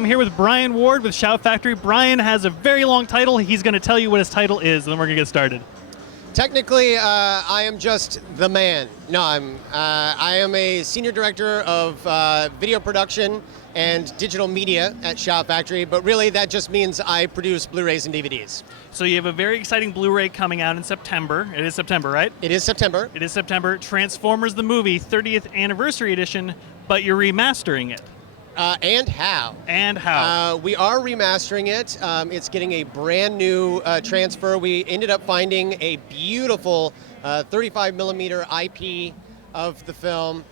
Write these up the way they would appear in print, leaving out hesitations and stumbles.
I'm here with Brian Ward with Shout Factory. Brian has a very long title. He's going to tell you what his title is, and then we're going to get started. Technically, I am just the man. No, I am a senior director of video production and digital media at Shout Factory, but really that just means I produce Blu-rays and DVDs. So you have a very exciting Blu-ray coming out in September. It is September, right? It is September. It is September. Transformers the Movie 30th Anniversary Edition, but you're remastering it. And how? And how? We are remastering it. It's getting a brand new transfer. We ended up finding a beautiful 35 millimeter IP of the film,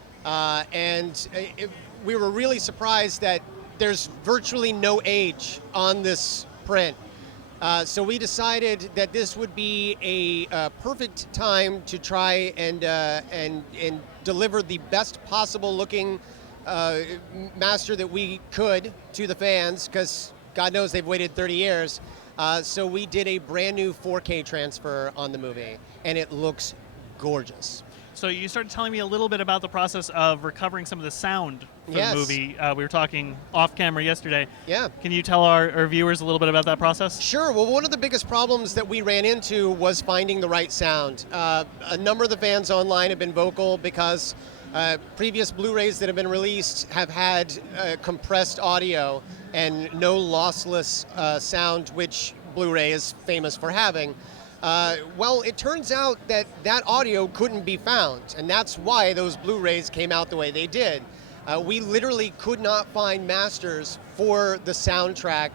we were really surprised that there's virtually no age on this print. So we decided that this would be a perfect time to try and deliver the best possible looking master that we could to the fans, because God knows they've waited 30 years. So we did a brand new 4K transfer on the movie, and it looks gorgeous. So you started telling me a little bit about the process of recovering some of the sound for Yes. the movie. We were talking off camera yesterday. Yeah. Can you tell our viewers a little bit about that process? Sure. Well, one of the biggest problems that we ran into was finding the right sound. A number of the fans online have been vocal because previous Blu-rays that have been released have had compressed audio and no lossless sound, which Blu-ray is famous for having. Well, it turns out that that audio couldn't be found, and that's why those Blu-rays came out the way they did. We literally could not find masters for the soundtrack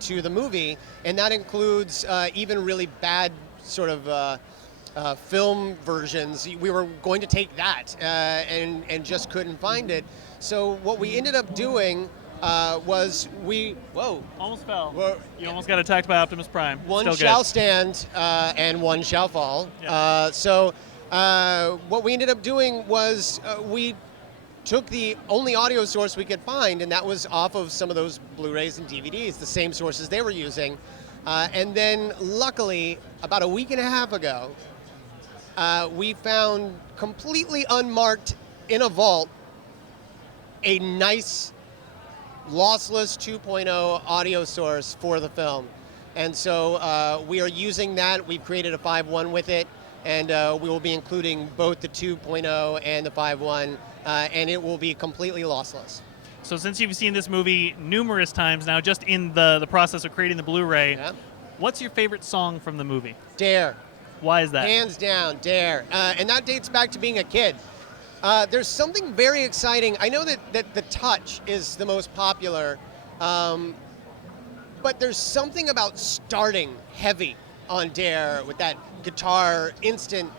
to the movie, and that includes even really bad sort of film versions. We were going to take that and just couldn't find it. So what we ended up doing was whoa. Almost fell. Well, You almost got attacked by Optimus Prime. One Still shall good. stand and one shall fall. Yeah. So what we ended up doing was we took the only audio source we could find, and that was off of some of those Blu-rays and DVDs, the same sources they were using. And then luckily, about a week and a half ago, we found completely unmarked in a vault a nice lossless 2.0 audio source for the film. And so we are using that. We've created a 5.1 with it, and we will be including both the 2.0 and the 5.1, and it will be completely lossless. So since you've seen this movie numerous times now, just in the process of creating the Blu-ray, Yeah. what's your favorite song from the movie? Dare. Why is that? Hands down, Dare. And that dates back to being a kid. There's something very exciting. I know that the touch is the most popular, but there's something about starting heavy on Dare with that guitar instant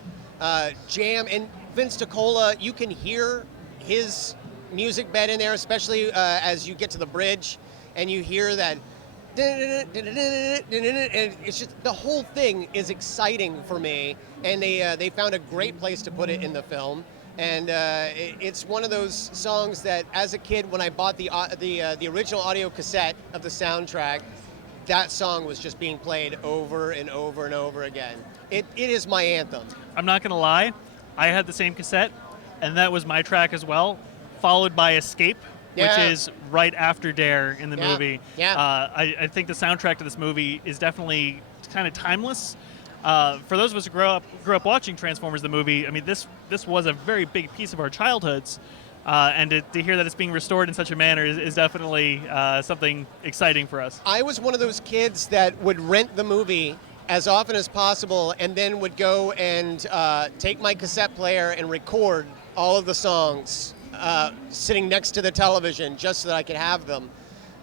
jam. And Vince DiCola, you can hear his music bed in there, especially as you get to the bridge and you hear that. And it's just, the whole thing is exciting for me, and they found a great place to put it in the film. And it's one of those songs that, as a kid, when I bought the original audio cassette of the soundtrack, that song was just being played over and over and over again. It is my anthem. I'm not going to lie, I had the same cassette, and that was my track as well, followed by Escape, Yeah. which is right after Dare in the Yeah. movie. Yeah. I think the soundtrack to this movie is definitely kind of timeless. For those of us who grew up watching Transformers the movie, I mean, this was a very big piece of our childhoods, and to hear that it's being restored in such a manner is definitely something exciting for us. I was one of those kids that would rent the movie as often as possible, and then would go and take my cassette player and record all of the songs sitting next to the television just so that I could have them.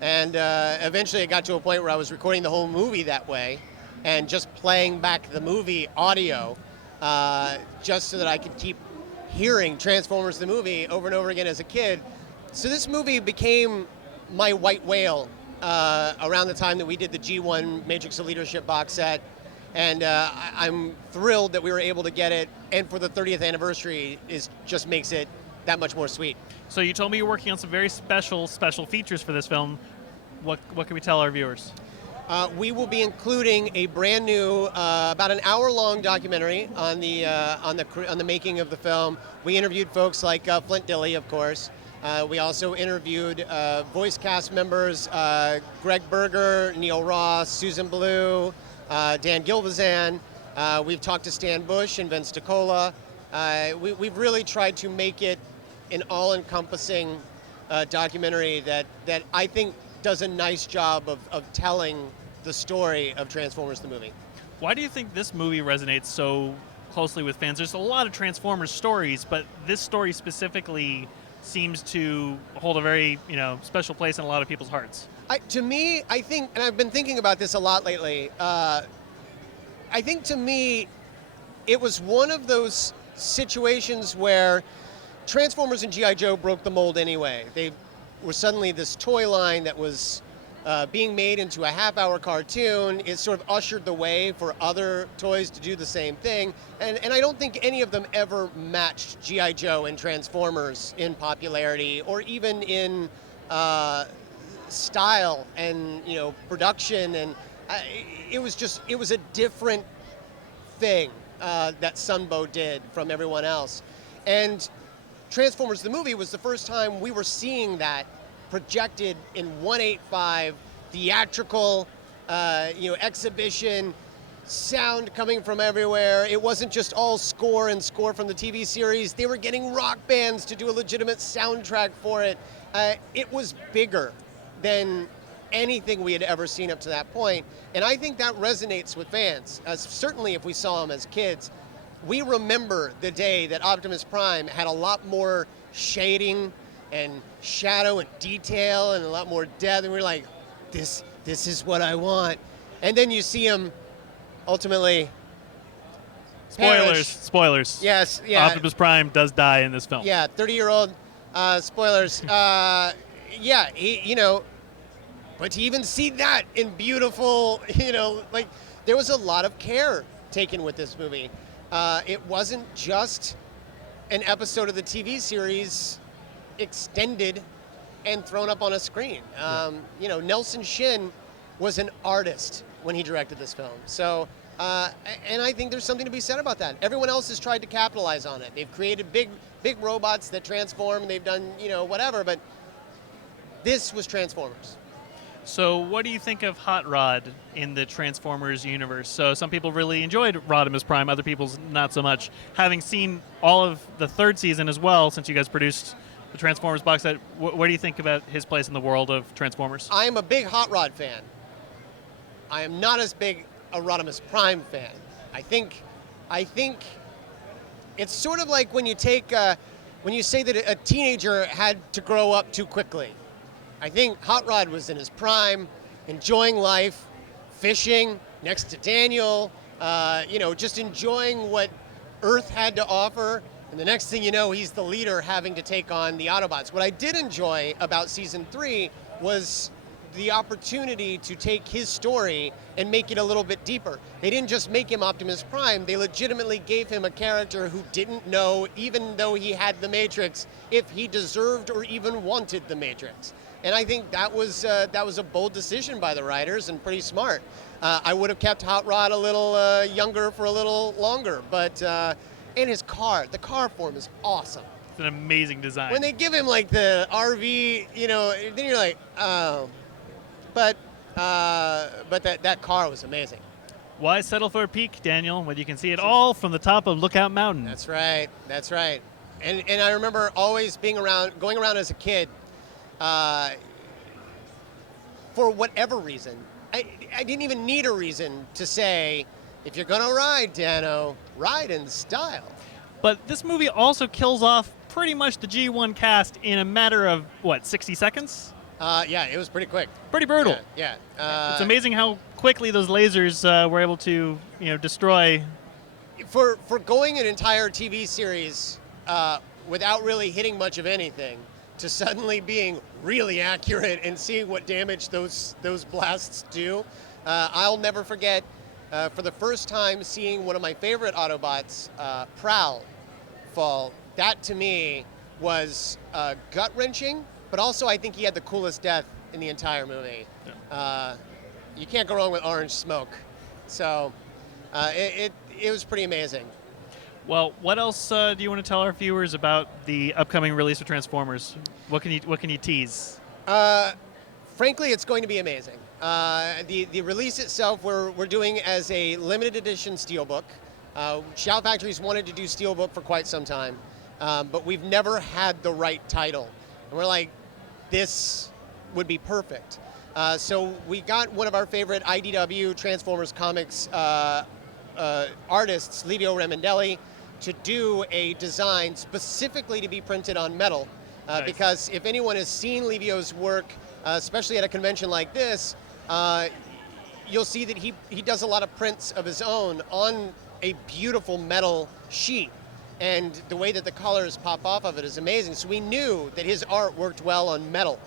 And eventually it got to a point where I was recording the whole movie that way and just playing back the movie audio just so that I could keep hearing Transformers the movie over and over again as a kid. So this movie became my white whale around the time that we did the G1 Matrix of Leadership box set. And I'm thrilled that we were able to get it, and for the 30th anniversary just makes it that much more sweet. So you told me you're working on some very special features for this film. What can we tell our viewers? We will be including a brand new, about an hour-long documentary on the making of the film. We interviewed folks like Flint Dilley, of course, We also interviewed voice cast members, Greg Berger, Neil Ross, Susan Blue, Dan Gilvezan. We've talked to Stan Bush and Vince DiCola. We've really tried to make it an all-encompassing documentary that I think does a nice job of telling the story of Transformers the movie. Why do you think this movie resonates so closely with fans? There's a lot of Transformers stories, but this story specifically seems to hold a very, special place in a lot of people's hearts. To me, I think, and I've been thinking about this a lot lately, I think to me, it was one of those situations where Transformers and G.I. Joe broke the mold anyway. They were suddenly this toy line that was being made into a half-hour cartoon. It sort of ushered the way for other toys to do the same thing. And I don't think any of them ever matched G.I. Joe and Transformers in popularity or even in style and production. And it was a different thing that Sunbow did from everyone else. And Transformers the movie was the first time we were seeing that projected in 1/8.5 theatrical, exhibition, sound coming from everywhere. It wasn't just all score from the TV series. They were getting rock bands to do a legitimate soundtrack for it. It was bigger than anything we had ever seen up to that point. And I think that resonates with fans, certainly if we saw them as kids. We remember the day that Optimus Prime had a lot more shading and shadow and detail and a lot more depth, and we're like, this is what I want. And then you see him ultimately perish. Spoilers. Yes, yeah. Optimus Prime does die in this film. Yeah, 30-year-old spoilers. But to even see that in beautiful, there was a lot of care taken with this movie. It wasn't just an episode of the TV series extended and thrown up on a screen. Nelson Shin was an artist when he directed this film. So, and I think there's something to be said about that. Everyone else has tried to capitalize on it. They've created big robots that transform. They've done, whatever, but this was Transformers. So what do you think of Hot Rod in the Transformers universe? So some people really enjoyed Rodimus Prime, other people's not so much. Having seen all of the third season as well, since you guys produced the Transformers box set, what do you think about his place in the world of Transformers? I am a big Hot Rod fan. I am not as big a Rodimus Prime fan. I think it's sort of like when you say that a teenager had to grow up too quickly. I think Hot Rod was in his prime, enjoying life, fishing next to Daniel, just enjoying what Earth had to offer. And the next thing you know, he's the leader having to take on the Autobots. What I did enjoy about season 3 was the opportunity to take his story and make it a little bit deeper. They didn't just make him Optimus Prime, they legitimately gave him a character who didn't know, even though he had the Matrix, if he deserved or even wanted the Matrix. And I think that was a bold decision by the writers and pretty smart. I would have kept Hot Rod a little younger for a little longer, but and the car form is awesome. It's an amazing design. When they give him like the RV, then you're like, oh. But that car was amazing. Why settle for a peak, Daniel, when you can see it all from the top of Lookout Mountain? That's right. And I remember always going around as a kid. For whatever reason, I didn't even need a reason to say, if you're going to ride, Dano, ride in style. But this movie also kills off pretty much the G1 cast in a matter of, 60 seconds? Yeah, it was pretty quick. Pretty brutal. Yeah. It's amazing how quickly those lasers were able to, destroy. For going an entire TV series without really hitting much of anything, to suddenly being really accurate and seeing what damage those blasts do. I'll never forget, for the first time, seeing one of my favorite Autobots, Prowl, fall. That, to me, was gut-wrenching, but also I think he had the coolest death in the entire movie. Yeah. You can't go wrong with orange smoke. So it was pretty amazing. Well, what else do you want to tell our viewers about the upcoming release of Transformers? What can you tease? Frankly, it's going to be amazing. The release itself, we're doing as a limited edition steelbook. Shout Factory's wanted to do steelbook for quite some time, but we've never had the right title. And we're like, this would be perfect. So we got one of our favorite IDW Transformers comics artists, Livio Remendelli, to do a design specifically to be printed on metal. Nice. Because if anyone has seen Livio's work, especially at a convention like this, you'll see that he does a lot of prints of his own on a beautiful metal sheet. And the way that the colors pop off of it is amazing. So we knew that his art worked well on metal.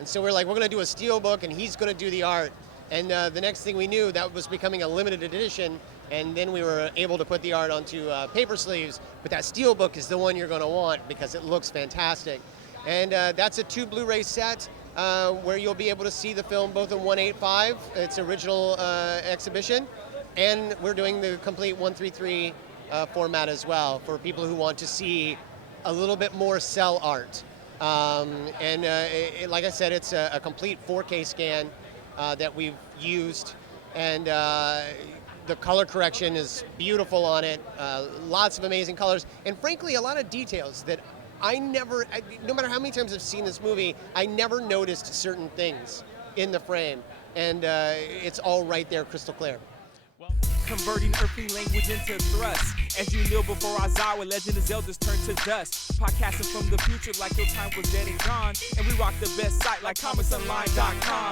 And so we're like, we're going to do a steelbook, and he's going to do the art. And the next thing we knew, that was becoming a limited edition. And then we were able to put the art onto paper sleeves. But that steelbook is the one you're going to want because it looks fantastic. And that's a 2 Blu-ray set where you'll be able to see the film both in 1.8.5, its original exhibition, and we're doing the complete 1.3.3 format as well for people who want to see a little bit more cell art. Like I said, it's a complete 4K scan that we've used, and the color correction is beautiful on it. Lots of amazing colors, and frankly, a lot of details that no matter how many times I've seen this movie, I never noticed certain things in the frame, and it's all right there, crystal clear. Converting earthly language into thrust. As you kneel before Aizawa, Legend of Zelda's turn to dust. Podcasting from the future like your time was dead and gone. And we rock the best site like ComicsOnline.com.